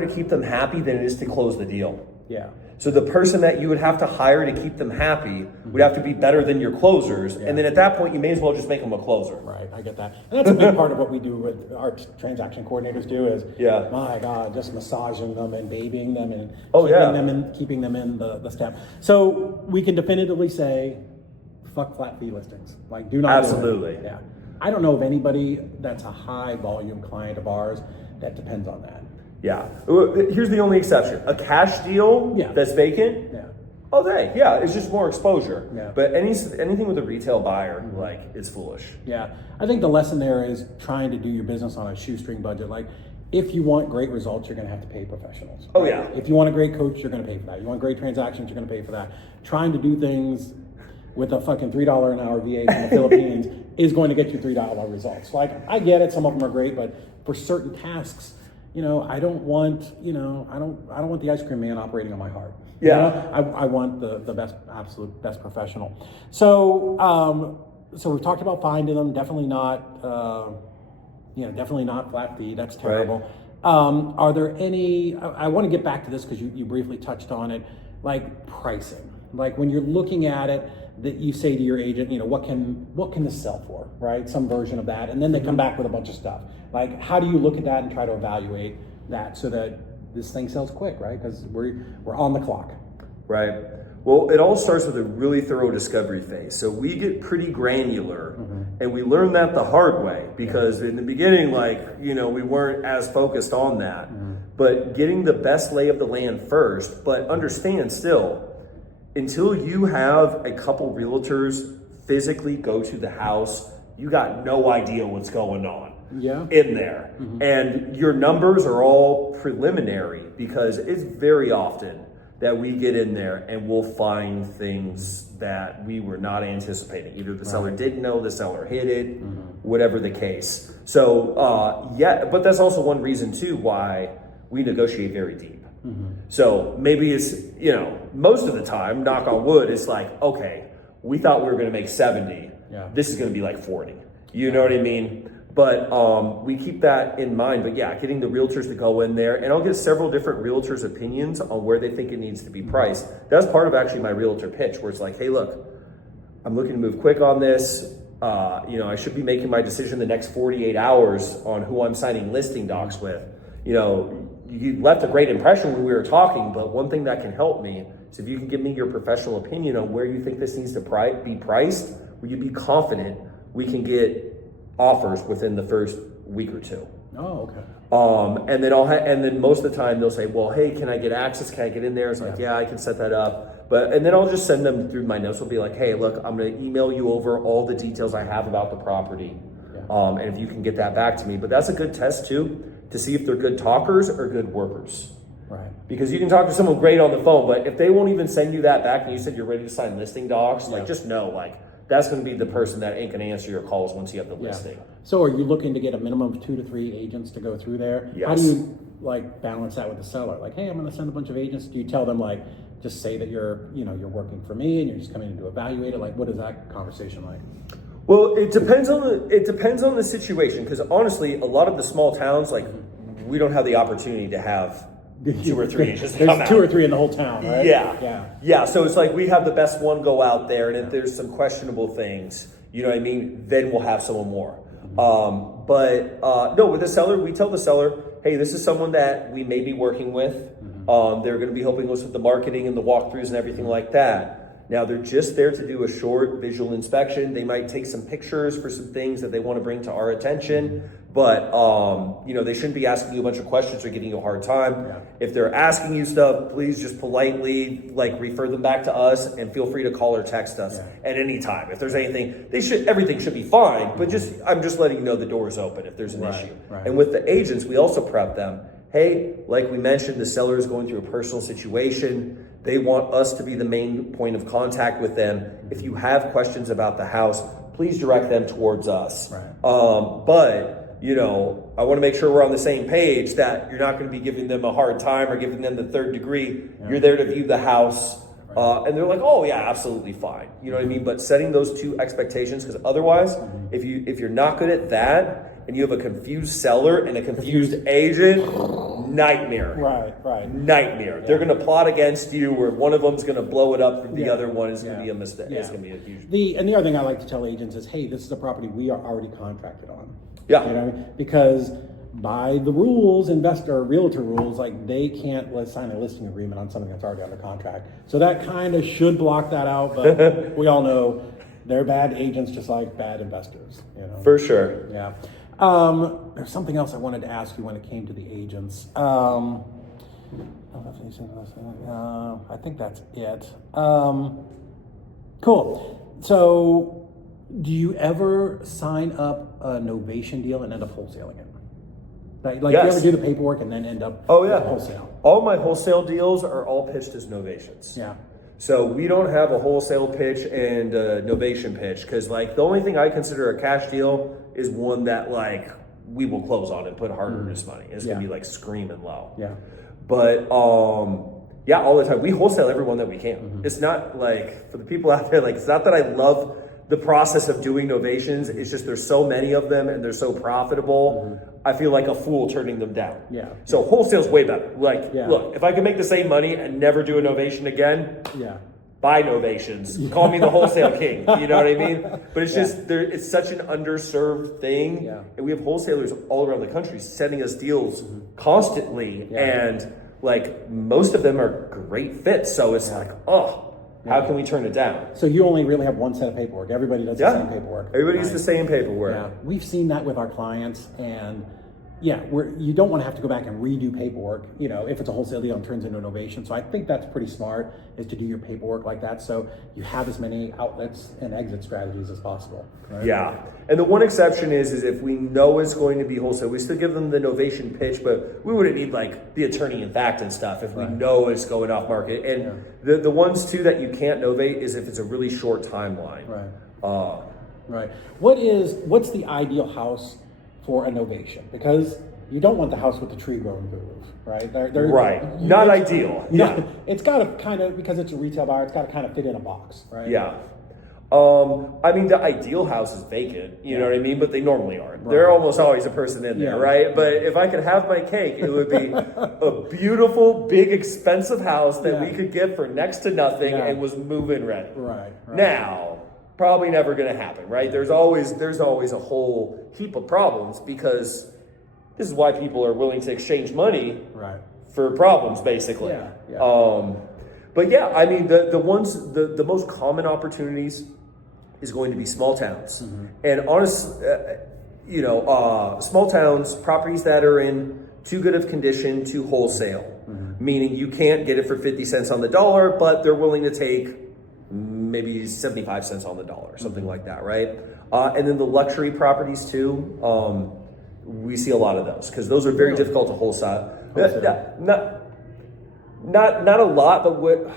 to keep them happy than it is to close the deal. Yeah. So the person that you would have to hire to keep them happy would have to be better than your closers. And then at that point, you may as well just make them a closer. Right, I get that. And that's a big part of what we do with our transaction coordinators do is, my God, just massaging them and babying them and keeping them in the step. So we can definitively say, fuck flat fee listings. Like, do not do it. Yeah. I don't know of anybody that's a high volume client of ours that depends on that. Yeah. Here's the only exception. A cash deal that's vacant. Yeah. Oh, it's just more exposure. Yeah. But anything with a retail buyer, it's foolish. Yeah. I think the lesson there is trying to do your business on a shoestring budget. Like, if you want great results, you're going to have to pay professionals. Oh, yeah. If you want a great coach, you're going to pay for that. You want great transactions, you're going to pay for that. Trying to do things with a fucking $3 an hour VA in the Philippines is going to get you $3 results. Like, I get it. Some of them are great, but for certain tasks, I don't want the ice cream man operating on my heart. Yeah. I want the best, absolute best professional. So we've talked about finding them. Definitely not flat fee. That's terrible. Right. Are there any? I want to get back to this because you briefly touched on it. Like pricing. Like when you're looking at it, that you say to your agent, what can this sell for, right? Some version of that, and then they come back with a bunch of stuff. Like, how do you look at that and try to evaluate that so that this thing sells quick, right? Because we're on the clock. Right. Well, it all starts with a really thorough discovery phase. So we get pretty granular, and we learn that the hard way, because in the beginning, we weren't as focused on that. But getting the best lay of the land first, but understand still, until you have a couple realtors physically go to the house, you got no idea what's going on in there. And your numbers are all preliminary, because it's very often that we get in there and we'll find things that we were not anticipating. Either the seller didn't know, the seller hid it, whatever the case. So, but that's also one reason too why we negotiate very deep. So maybe it's, most of the time, knock on wood, it's like, okay, we thought we were gonna make 70. This is gonna be like 40. You know what I mean? But we keep that in mind. But yeah, getting the realtors to go in there, and I'll get several different realtors' opinions on where they think it needs to be priced. That's part of actually my realtor pitch, where it's like, hey, look, I'm looking to move quick on this. I should be making my decision the next 48 hours on who I'm signing listing docs with. You left a great impression when we were talking, but one thing that can help me is if you can give me your professional opinion on where you think this needs to be priced, where you'd be confident we can get offers within the first week or two. Oh, okay. And then most of the time they'll say, well, hey, can I get access? Can I get in there? It's like, yeah, I can set that up. And then I'll just send them through my notes. I'll be like, hey, look, I'm going to email you over all the details I have about the property. And if you can get that back to me. But that's a good test too, to see if they're good talkers or good workers. Right. Because you can talk to someone great on the phone, but if they won't even send you that back and you said you're ready to sign listing docs, just know, that's going to be the person that ain't going to answer your calls once you have the listing. So are you looking to get a minimum of 2 to 3 agents to go through there? Yes. How do you balance that with the seller? Like, hey, I'm going to send a bunch of agents. Do you tell them just say that you're working for me and you're just coming in to evaluate it? What is that conversation like? Well, it depends on the situation, because honestly, a lot of the small towns, we don't have the opportunity to have 2 or 3 agents come out. There's 2 or 3 in the whole town, right? Yeah. So it's like we have the best one go out there, and if there's some questionable things, you know what I mean, then we'll have someone more. No, with the seller, we tell the seller, hey, this is someone that we may be working with. They're going to be helping us with the marketing and the walkthroughs and everything like that. Now, they're just there to do a short visual inspection. They might take some pictures for some things that they want to bring to our attention, but they shouldn't be asking you a bunch of questions or giving you a hard time. If they're asking you stuff, please just politely refer them back to us, and feel free to call or text us at any time. If there's anything, everything should be fine, but I'm just letting you know the door is open if there's an issue. And with the agents, we also prep them. Hey, like we mentioned, the seller is going through a personal situation. They want us to be the main point of contact with them. If you have questions about the house, please direct them towards us. But I want to make sure we're on the same page, that you're not going to be giving them a hard time or giving them the third degree. You're there to view the house. And they're like, oh yeah, absolutely fine. You know what I mean? But setting those 2 expectations, because otherwise, if you're not good at that, and you have a confused seller and a confused agent, nightmare. Nightmare. They're going to plot against you, where one of them's going to blow it up, and the other one is going to be a mistake. It's going to be a huge. And the other thing I like to tell agents is, hey, this is a property we are already contracted on. Yeah. You know what I mean? Because by the rules, realtor rules, they can't sign a listing agreement on something that's already under contract. So that kind of should block that out, but we all know they're bad agents just like bad investors. For sure. Yeah. There's something else I wanted to ask you when it came to the agents. I think that's it. Cool. So do you ever sign up a Novation deal and end up wholesaling it? Yes. You ever do the paperwork and then end up wholesale? All my wholesale deals are all pitched as novations. Yeah. So we don't have a wholesale pitch and a novation pitch, because the only thing I consider a cash deal is one that we will close on and put hard earnest money. It's gonna be screaming low. Yeah. But all the time we wholesale everyone that we can. It's not for the people out there, it's not that I love the process of doing novations. It's just there's so many of them and they're so profitable. I feel like a fool turning them down. So wholesale's way better. Look, if I could make the same money and never do a novation again, buy Novations. Call me the wholesale king. You know what I mean? But it's just it's such an underserved thing, and we have wholesalers all around the country sending us deals constantly, and like most of them are great fits. So it's like, how can we turn it down? So you only really have one set of paperwork. Everybody does the same paperwork. Everybody uses the same paperwork. Yeah, we've seen that with our clients, and you don't want to have to go back and redo paperwork, if it's a wholesale deal and turns into a novation. So I think that's pretty smart, is to do your paperwork like that, so you have as many outlets and exit strategies as possible. Right? Yeah, and the one exception is if we know it's going to be wholesale, we still give them the novation pitch, but we wouldn't need like the attorney in fact and stuff if we know it's going off market. And the ones too that you can't novate is if it's a really short timeline. Right. What's the ideal house for a novation? Because you don't want the house with the tree growing through the roof, right? Not ideal. It's got to kind of, because it's a retail buyer, it's got to kind of fit in a box, right? Yeah. I mean, the ideal house is vacant, you know what I mean? But they normally aren't. Right. There are almost always a person in there, right? But if I could have my cake, it would be a beautiful, big, expensive house that we could get for next to nothing and was move-in ready. Right. Now, probably never going to happen, right? There's always a whole heap of problems, because this is why people are willing to exchange money for problems, basically. But yeah, I mean, the most common opportunities is going to be small towns, and small towns, properties that are in too good of condition to wholesale, meaning you can't get it for 50 cents on the dollar, but they're willing to take maybe 75 cents on the dollar, something like that, right? And then the luxury properties too, we see a lot of those, because those are very difficult to wholesale. Not a lot, but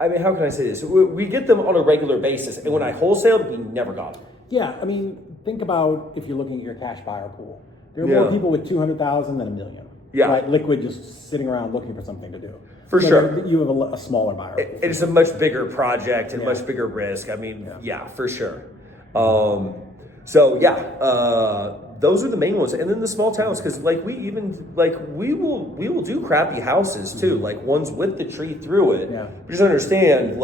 how can I say this? We get them on a regular basis, and when I wholesaled, we never got them. Yeah, I mean, think about if you're looking at your cash buyer pool. There are more people with 200,000 than $1 million. Right? Liquid, just sitting around looking for something to do. For sure. You have a smaller buyer pool. It's a much bigger project and much bigger risk. I mean, for sure. Those are the main ones, and then the small towns, because we will do crappy houses too, like ones with the tree through it. But just understand,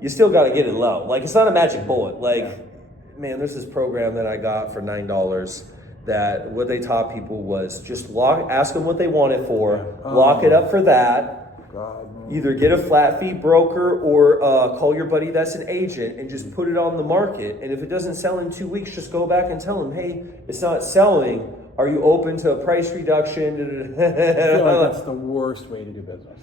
you still got to get it low. Like, it's not a magic bullet. Man, there's this program that I got for $9 that what they taught people was just ask them what they want it for, lock it up for that. Either get a flat fee broker or call your buddy that's an agent and just put it on the market. And if it doesn't sell in 2 weeks, just go back and tell them, hey, it's not selling. Are you open to a price reduction? I feel like that's the worst way to do business,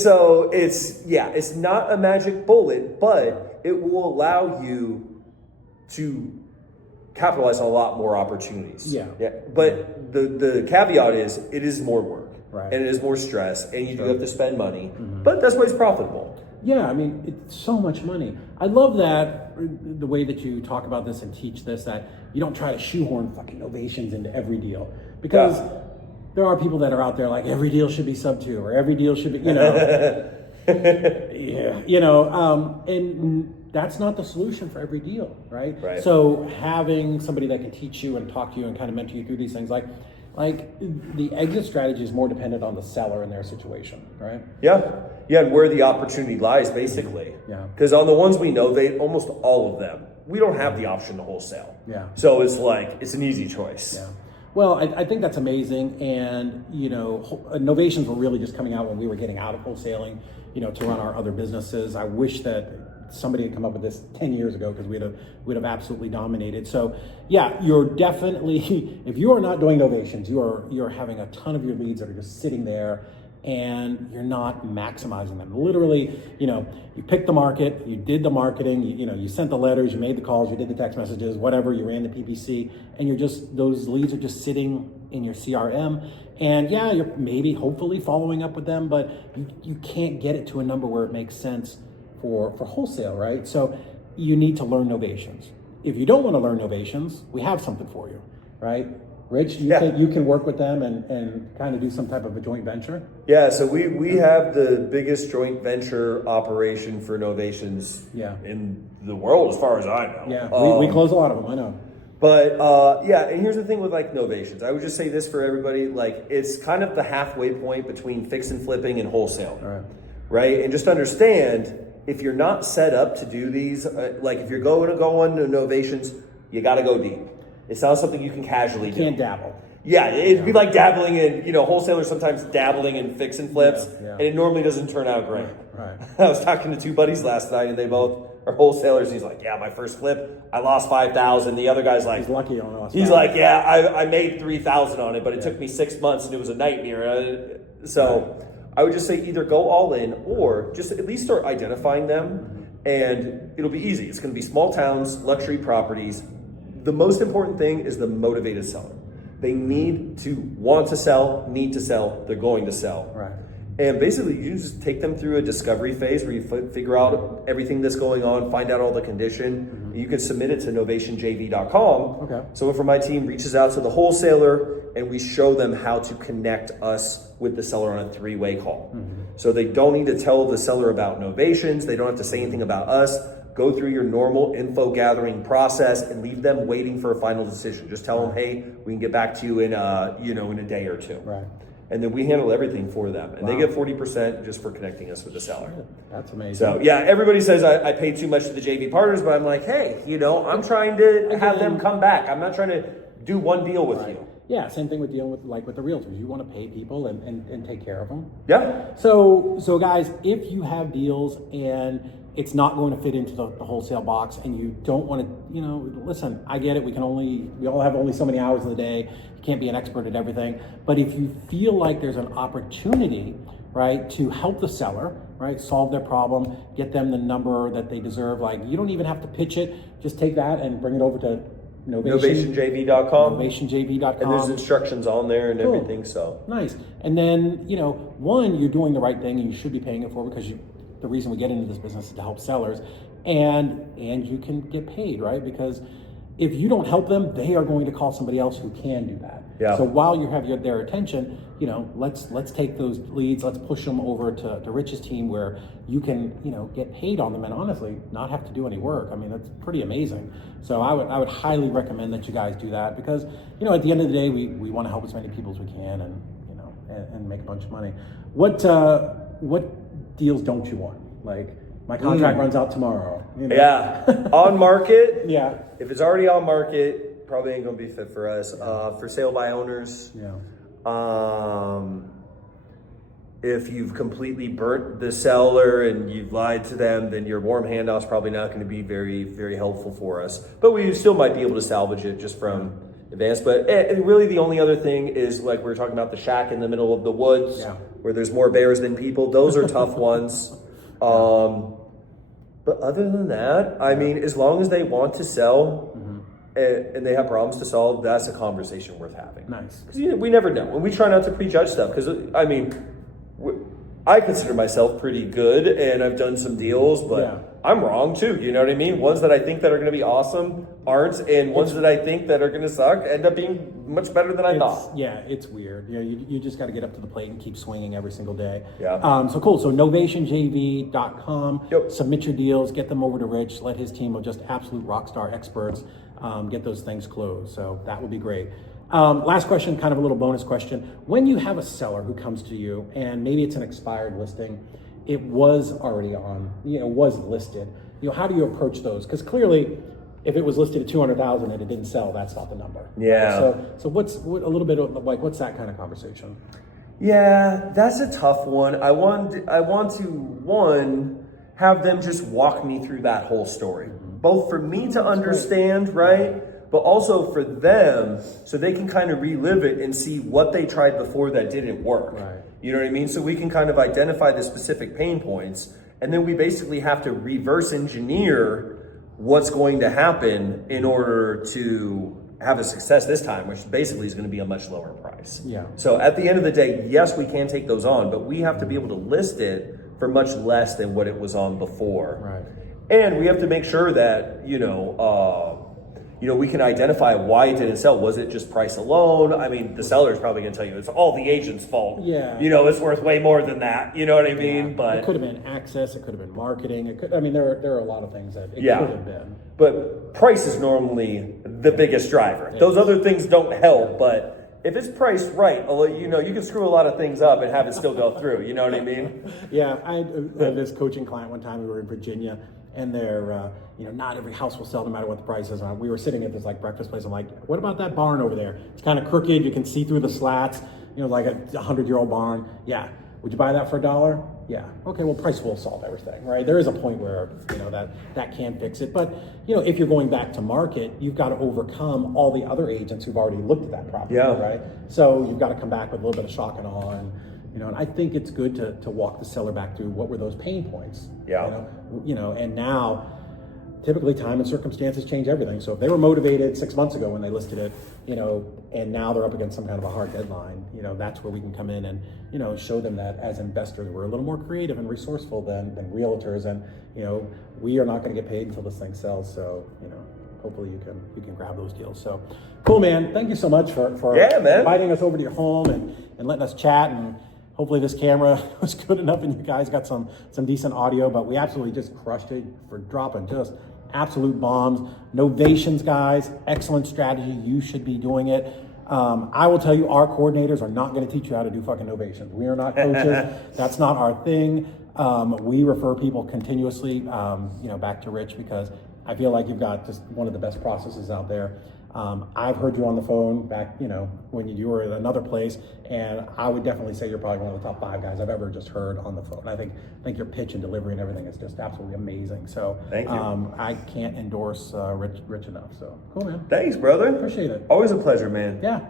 So it's not a magic bullet, but it will allow you to capitalize on a lot more opportunities. But the caveat is, it is more work. And it is more stress, and you do have to spend money, but that's why it's profitable. Yeah, I mean, it's so much money. I love that, the way that you talk about this and teach this, that you don't try to shoehorn fucking novations into every deal, because there are people that are out there like, every deal should be sub 2, or every deal should be, and that's not the solution for every deal, right? So having somebody that can teach you and talk to you and kind of mentor you through these things, like the exit strategy is more dependent on the seller and their situation, right? And where the opportunity lies, basically. Because on the ones we novate, almost all of them, we don't have the option to wholesale. So it's an easy choice. Well, I think that's amazing, and Novations were really just coming out when we were getting out of wholesaling, to run our other businesses. I wish that somebody had come up with this 10 years ago, because we'd have absolutely dominated. So you're definitely, if you are not doing Novations, you're having a ton of your leads that are just sitting there, and you're not maximizing them. Literally, you picked the market, you did the marketing, you sent the letters, you made the calls, you did the text messages, whatever, you ran the PPC, and those leads are just sitting in your CRM. And you're maybe hopefully following up with them, but you can't get it to a number where it makes sense for wholesale, right? So you need to learn Novations. If you don't want to learn Novations, we have something for you, right? Rich, you think you can work with them and kind of do some type of a joint venture? So we have the biggest joint venture operation for Novations in the world, as far as I know. We close a lot of them, I know. But and here's the thing with Novations. I would just say this for everybody, it's kind of the halfway point between fix and flipping and wholesale. right? And just understand, if you're not set up to do these, like if you're going to go on to Novations, you got to go deep. It's not something you can casually do. You can't dabble. Yeah, it'd be like dabbling in, wholesalers sometimes dabbling in fix and flips, and it normally doesn't turn out great. Right. I was talking to two buddies last night, and they both are wholesalers. He's like, yeah, my first flip, I lost $5,000. The other guy's like, he's lucky on us. He's like, yeah, I made $3,000 on it, but it took me 6 months, and it was a nightmare. So I would just say either go all in, or just at least start identifying them, and it'll be easy. It's going to be small towns, luxury properties. The most important thing is the motivated seller. They need to want to sell, need to sell, they're going to sell. Right. And basically, you just take them through a discovery phase where you figure out everything that's going on, find out all the condition. You can submit it to novationjv.com. Okay. Someone from my team reaches out to the wholesaler, and we show them how to connect us with the seller on a 3-way call. So they don't need to tell the seller about Novations. They don't have to say anything about us. Go through your normal info gathering process and leave them waiting for a final decision. Just tell them, hey, we can get back to you in a day or two. Right. And then we handle everything for them. And they get 40% just for connecting us with the seller. That's amazing. So yeah, everybody says I pay too much to the JV partners, but I'm like, hey, I'm trying to have them come back. I'm not trying to do one deal with you. Yeah, same thing with dealing with the realtors. You want to pay people and take care of them. Yeah. So guys, if you have deals and it's not going to fit into the wholesale box, and you don't want to, listen, I get it. We all have only so many hours in the day. You can't be an expert at everything. But if you feel like there's an opportunity, right, to help the seller, right, solve their problem, get them the number that they deserve, like you don't even have to pitch it. Just take that and bring it over to Novationjv.com. Novationjv.com. And there's instructions on there and everything. So nice. And then, one, you're doing the right thing and you should be paying it for, because the reason we get into this business is to help sellers, and you can get paid, right? Because if you don't help them, they are going to call somebody else who can do that. Yeah. So while you have their attention, let's take those leads, let's push them over to Rich's team, where you can, get paid on them and honestly not have to do any work. I mean, that's pretty amazing. So I would highly recommend that you guys do that, because, at the end of the day, we want to help as many people as we can, and make a bunch of money. What deals don't you want? Like, my contract runs out tomorrow. Yeah. On market. Yeah. If it's already on market, probably ain't gonna be fit for us. For sale by owners. Yeah. If you've completely burnt the seller and you've lied to them, then your warm handoff's probably not going to be very, very helpful for us. But we still might be able to salvage it just from advance. But really the only other thing is, like we were talking about, the shack in the middle of the woods, where there's more bears than people. Those are tough ones. But other than that, I mean, as long as they want to sell and they have problems to solve, that's a conversation worth having. Nice. Because we never know. And we try not to prejudge stuff, because, I mean, I consider myself pretty good, and I've done some deals, but I'm wrong too. You know what I mean? Ones that I think that are going to be awesome aren't, and ones that I think that are going to suck end up being much better than I thought. Yeah, it's weird. You just got to get up to the plate and keep swinging every single day. Yeah. So cool. So novationjv.com. Yep. Submit your deals. Get them over to Rich. Let his team of just absolute rock star experts get those things closed. So that would be great. Last question, kind of a little bonus question. When you have a seller who comes to you, and maybe it's an expired listing, it was already on, was listed, how do you approach those? Because clearly, if it was listed at 200,000 and it didn't sell, that's not the number. Yeah. So what's a little bit of like, what's that kind of conversation? Yeah, that's a tough one. I want to have them just walk me through that whole story, both for me to understand, right? But also for them, so they can kind of relive it and see what they tried before that didn't work. Right. You know what I mean? So we can kind of identify the specific pain points, and then we basically have to reverse engineer what's going to happen in order to have a success this time, which basically is going to be a much lower price. Yeah. So at the end of the day, yes, we can take those on, but we have to be able to list it for much less than what it was on before. Right. And we have to make sure that, we can identify why it didn't sell. Was it just price alone? I mean, the seller is probably going to tell you it's all the agent's fault. Yeah. It's worth way more than that. You know what I mean? Yeah. But it could have been access. It could have been marketing. There are a lot of things that it could have been. But price is normally the biggest driver. Those other things don't help, but if it's priced right, you know, you can screw a lot of things up and have it still go through. You know what I mean? Yeah, I had this coaching client one time. We were in Virginia, and they're, you know, not every house will sell no matter what the price is. We were sitting at this like breakfast place. I'm like, what about that barn over there? It's kind of crooked. You can see through the slats. You know, like a 100-year-old barn. Yeah. Would you buy that for $1? Yeah. Okay. Well, price will solve everything, right? There is a point where, you know, that can fix it. But, you know, if you're going back to market, you've got to overcome all the other agents who've already looked at that property, right? So you've got to come back with a little bit of shock and awe. And, you know, and I think it's good to walk the seller back through what were those pain points. Yeah. You know, and now typically time and circumstances change everything. So if they were motivated 6 months ago when they listed it, you know, and now they're up against some kind of a hard deadline, you know, that's where we can come in and, you know, show them that as investors, we're a little more creative and resourceful than realtors. And, you know, we are not going to get paid until this thing sells. So, you know, hopefully you can grab those deals. So cool, man. Thank you so much for inviting us over to your home and letting us chat. And hopefully this camera was good enough and you guys got some decent audio, but we absolutely just crushed it for dropping just absolute bombs. Novations, guys, excellent strategy. You should be doing it. I will tell you, our coordinators are not going to teach you how to do fucking novations. We are not coaches. That's not our thing. We refer people continuously, you know, back to Rich, because I feel like you've got just one of the best processes out there. I've heard you on the phone back, you know, when you were at another place, and I would definitely say you're probably one of the top 5 guys I've ever just heard on the phone. I think your pitch and delivery and everything is just absolutely amazing. So thank you. I can't endorse Rich enough. So cool, man. Thanks, brother. Appreciate it. Always a pleasure, man. Yeah.